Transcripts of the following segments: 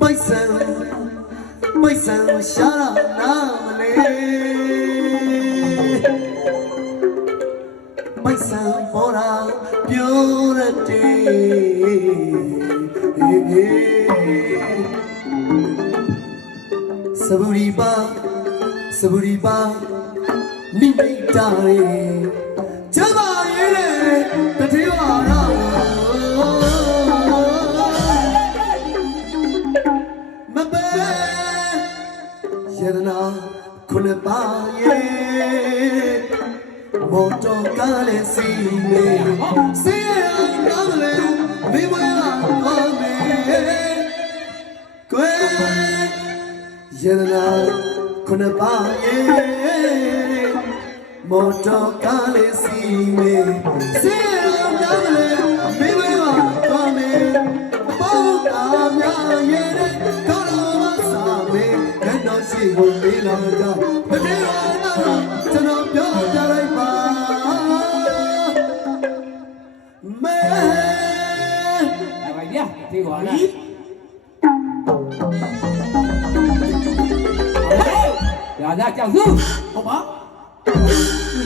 ပိုက်ဆံရှာနာမလဲပိုက်ဆံပေါ်တာပြောရတဲ့စဘူရီပါနိမိတ်တာရေကျမရဲ့တတိဝါရမပဲယရနာခုနပါရဲ့မော်တော်ကားလေးစီမေစီရနာမလဲမိမရပါမေကွယ်ယရနာခုနပါရဲ့မော်တော်ကားလေးစီမေစီရနာမလဲမိမရပါမေဘောကားများရဲ့ကောင်းတော်စာမေကတော့ရှိကိုပေးလာကြတတိယနာကျွန်တော်ပြောကြလိုက်ပါမဲ来吧，这个完了。大家讲述，好吧？就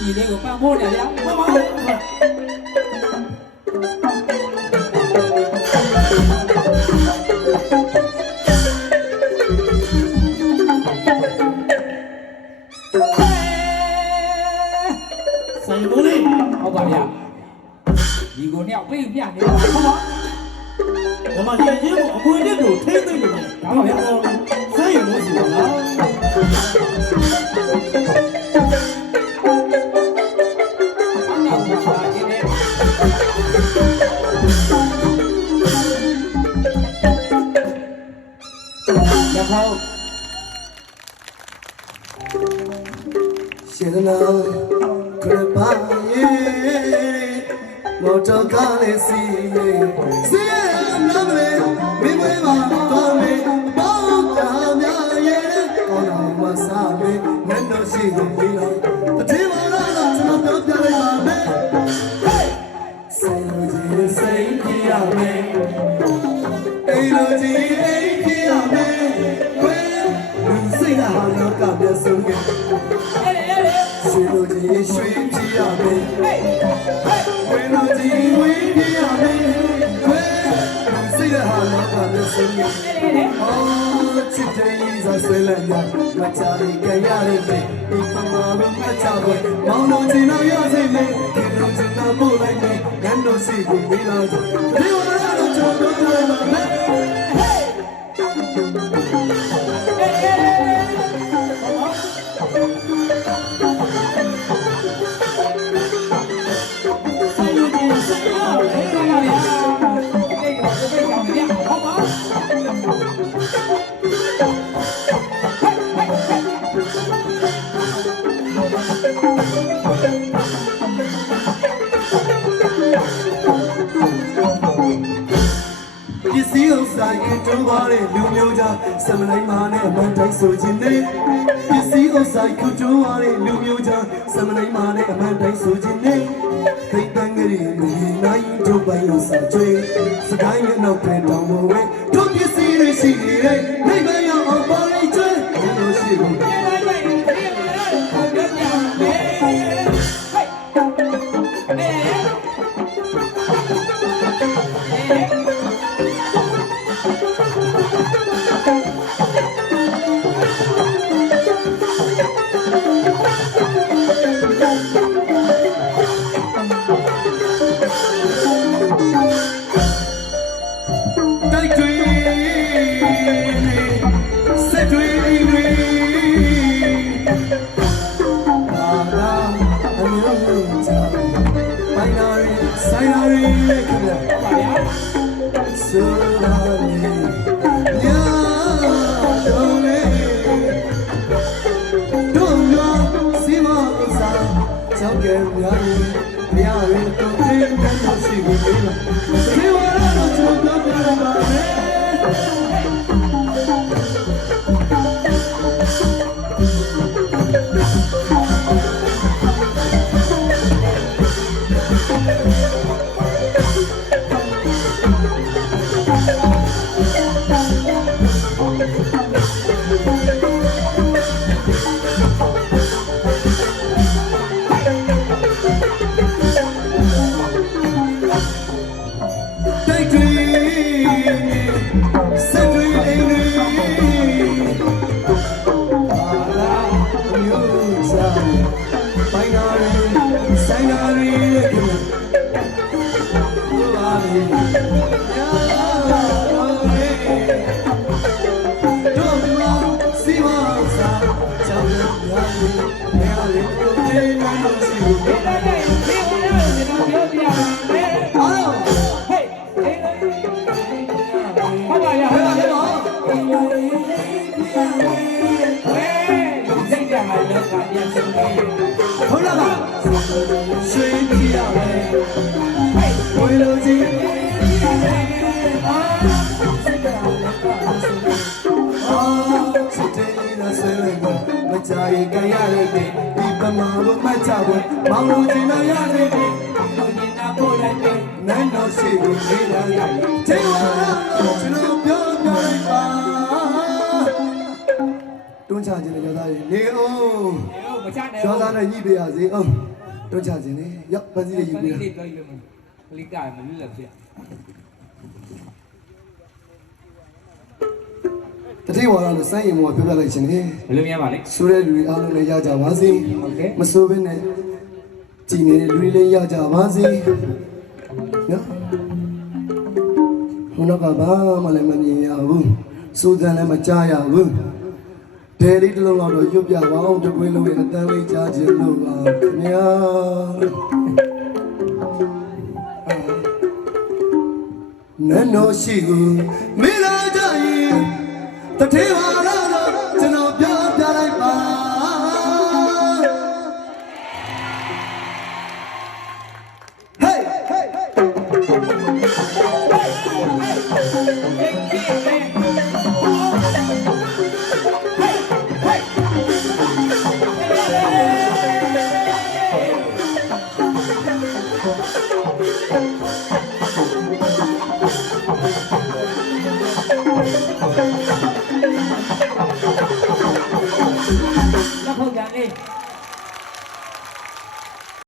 你那个半摸两下，妈妈，谁不累？好吧呀，你给我尿背面的，好吧？我们眼睛我不会这种推对的，然后然后谁也不喜欢啊。然后，谢了那可能把耶，我找咖喱西梅，西那么嘞，没没嘛多嘞，包家面耶，我那么傻嘞，难道是有味道？这我那那怎么表表来嘛嘞？谁路子谁去呀嘞？哎路子哎去呀嘞？谁那好那干别送给？水路子水皮呀嘞？为路子为皮呀嘞？谁那好那干别送给？哦，今天一早睡了呀，我家里干呀嘞嘞，你爸妈问我家会，忙到今朝要谁没？听到真那不来没？难道是不为了这？对我那都就都在那嘞。ပစ္စည်းဥစ္စာရင်တွန်းသွားတဲ့လူမျိုးကြားစမလိုက်မာနဲ့အမှန်တိုင်းဆိုခြင်းနဲ့ပစ္စည်းဥစ္စာကိုတွန်းသွားတဲ့လူမျိုးကြားစမလိုက်မာနဲ့အမှန်တိုင်းဆိုခြင်းနဲ့ခိတ်တန်ကလေးလူနိုင်တို့ပိုင်ဥစ္စာကျွေးစကိုင်းရဲ့နောက်ပဲတောင်းမဝဲတို့ပစ္စည်းတွေရှိနေတဲ့မိမရအောင်ပေါ်လိုက်ကျွေးတို့ရှိဘူး စိတ်ကဟာလောကပြန်ဆုံးနေ ဟုတ်လားပါရွှေပြရမယ်ဝေလိုကြီးမကြိုင်ကြရတဲ့ဒီပမာလို့မှတ်ကြဖို့မောင်လို့ကျင်ရတဲ့ဒီ လူညင်နာပို့လိုက်တယ် နန်းတော်ရှိကိုနေလာလိုက်တဲ့ကျွန်တော်ပြောလိုက်ပါတွန်းချခြင်းနဲ့ရောသားတွေနေအောင် မချနိုင် ရောသားနဲ့ညှိပေးရစေအောင်တွန်းချခြင်းနဲ့ရောက်ပန်းစည်းလေးယူ ဘူး ပေး လေးပြောရမယ်ကလီကမလူလက်ပြ တတိဝါဒလို့စမ်းရင်မောပြောပြလိုက်ခြင်းနဲ့ ဘယ်လိုများပါလဲ ဆိုတဲ့လူတွေအားလုံးလည်းရကြပါစေ ဟုတ်ကဲ့ မဆိုးဘဲနဲ့ကြည်နေတဲ့လူတွေလည်းရကြပါစေနော်ဘုနောက်ကဘာမှလည်းမမြင်ရဘူးစိုးစံလည်းမကြားရဘူးဒဲလေးတစ်လုံးတော့ရွတ်ပြပါအောင်တကွေးလုံးရဲ့အတန်းလေးကြားခြင်းလို့ပါခင်ဗျာနန်းတော်ရှိကိုမင်းလာကြရင်တထေးပါလား